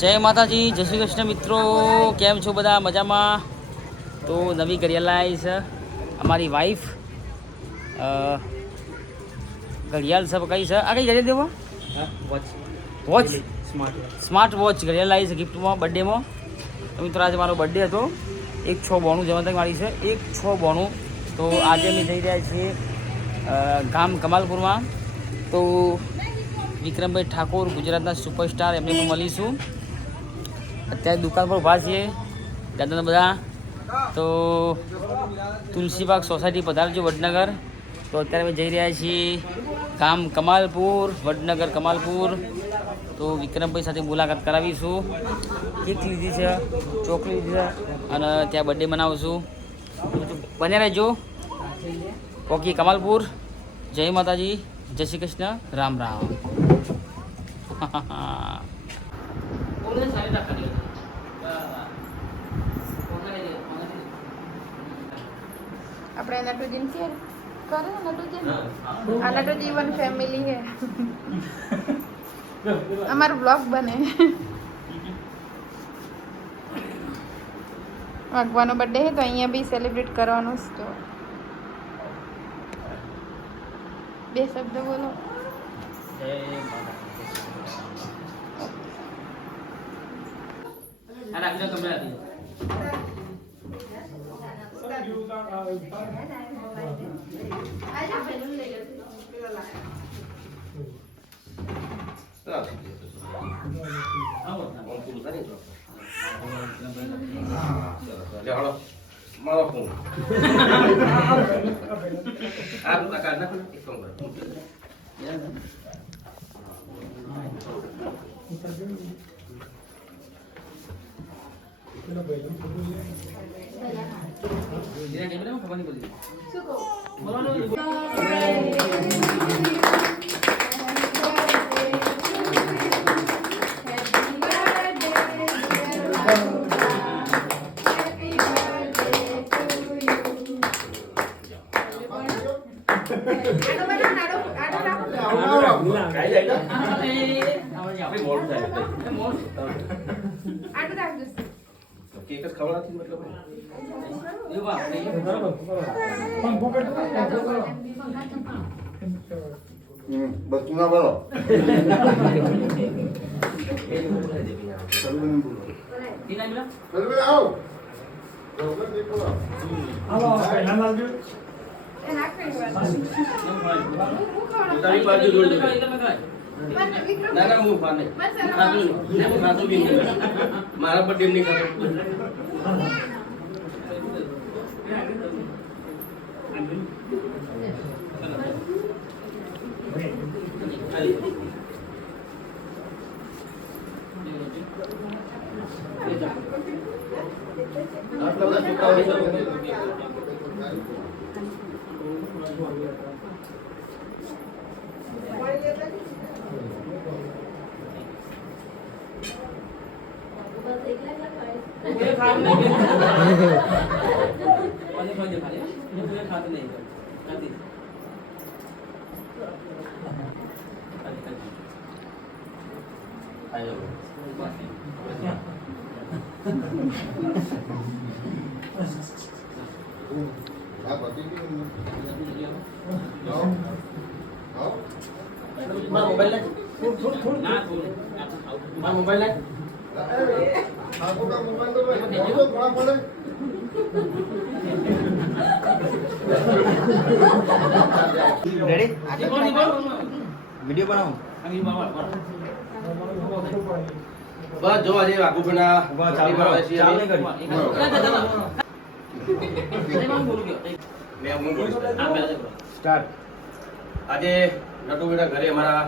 જય માતાજી, જય શ્રી કૃષ્ણ મિત્રો, કેમ છો બધા? મજામાં? તો નવી ઘડિયાળ છે અમારી વાઈફ, ઘડિયાળ સબ કઈ છે? આ કઈ ઘડિયાળ દેવો? વોચ સ્માર્ટ વોચ ઘડિયાળ લાવી છે ગિફ્ટમાં, બર્થડેમાં. તો મિત્રો આજે મારો બર્થડે હતો, 1/6/92 જમા તક મારી છે 1/6/92. તો આજે અમે જઈ રહ્યા છીએ ગામ કમાલપુરમાં. તો વિક્રમભાઈ ઠાકોર ગુજરાતના સુપરસ્ટાર, એમને પણ મળીશું. અત્યારે દુકાન પર ઊભા છીએ દાદાના બધા. તો તુલસીબાગ સોસાયટી પધારજો વડનગર. તો અત્યારે અમે જઈ રહ્યા છીએ ગામ કમાલપુર, વડનગર કમાલપુર. તો વિક્રમભાઈ સાથે મુલાકાત કરાવીશું. કેક લીધી છે, ચોકલેટ લીધી છે અને ત્યાં બર્થડે મનાવશું. બન્યા રહેજો. ઓકે, કમાલપુર. જય માતાજી, જય શ્રી કૃષ્ણ, રામ રામ. આપણે નટુજી ને શેર કરો. નટુજી આ નટુજી વન ફેમિલી है. અમારું બ્લોગ બને. ભગવાનનો બર્થડે है તો અહીંયા બી સેલિબ્રેટ કરવાનું છે. તો બે શબ્દ બોલો. બધું ના બનો મારા બર્થડે નહીં ખાતો. વિડીયો બનાવો. બસ જો આજે વાઘુભાઈના આજે નટુભાઈના ઘરે અમારા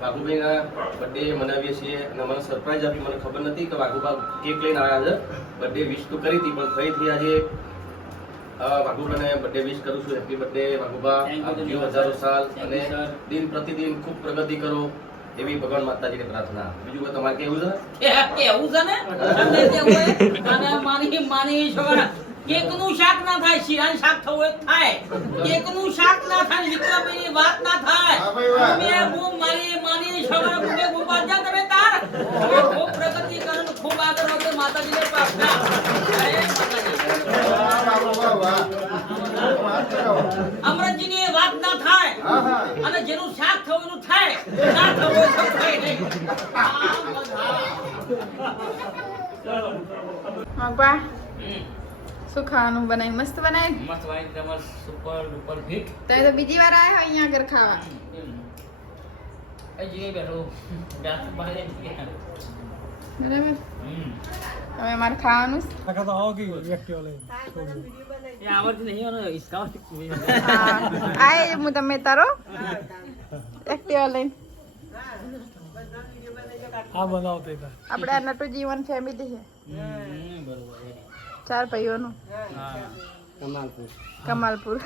વાઘુભાઈના બર્થડે મનાવીએ છીએ અને મને સરપ્રાઈઝ આપી. મને ખબર નથી કે વાઘુભા કેક લઈને આવ્યા છે. બર્થડે વિશ તો કરી હતી પણ ફરીથી આજે વાઘુભાઈને બર્થડે વિશ કરું છું. હેપી બર્થડે વાઘુભા, આપજો હજારો સાલ અને દિન પ્રતિદિન ખૂબ પ્રગતિ કરો એવી ભગવાન માતાજીને પ્રાર્થના. બીજું કોઈ તમારે કેવું છે? કેવું છે ને અને માની છોકરા કેકનું શાક ના થાય, શીરાનું શાક થવું એ થાય. કેકનું શાક ના થાય, વિક્રમભાઈની વાત ના થાય. તમે હું મારી માની છોકરા ભૂખે ગોપાલ જા તમે તાર આગળ વખતે માતાજીને પ્રાર્થના. જય માતાજી. વાહ, વાહ, વાહ. વાત કરો. અમરતજીની એ વાત ના થાય હા, હા. અને જેનું શાક થવું એનું થાય, ના થવું એનું થાય નહીં. હા બા હમ. શું ખાવાનું બનાવી મસ્ત બનાવી મસ્ત વાઈન તમાર સુપર ડુપર ફિટ. તમે તો બીજી વાર આવ્યા હોય અહીંયા આગળ ખાવા એ જઈ બેઠો વ્યાસ બહાર જઈ બરાબર હવે અમારે ખાવાનું જ. એ આવડતી નહીં અને હિસકાવતી હા આય હું તમે તારો એક્ટિવા લઈને આપણે આ નટુ જીવન ફેમિલી છે બરોબર 4 ભાઈઓનું હા કમાલપુર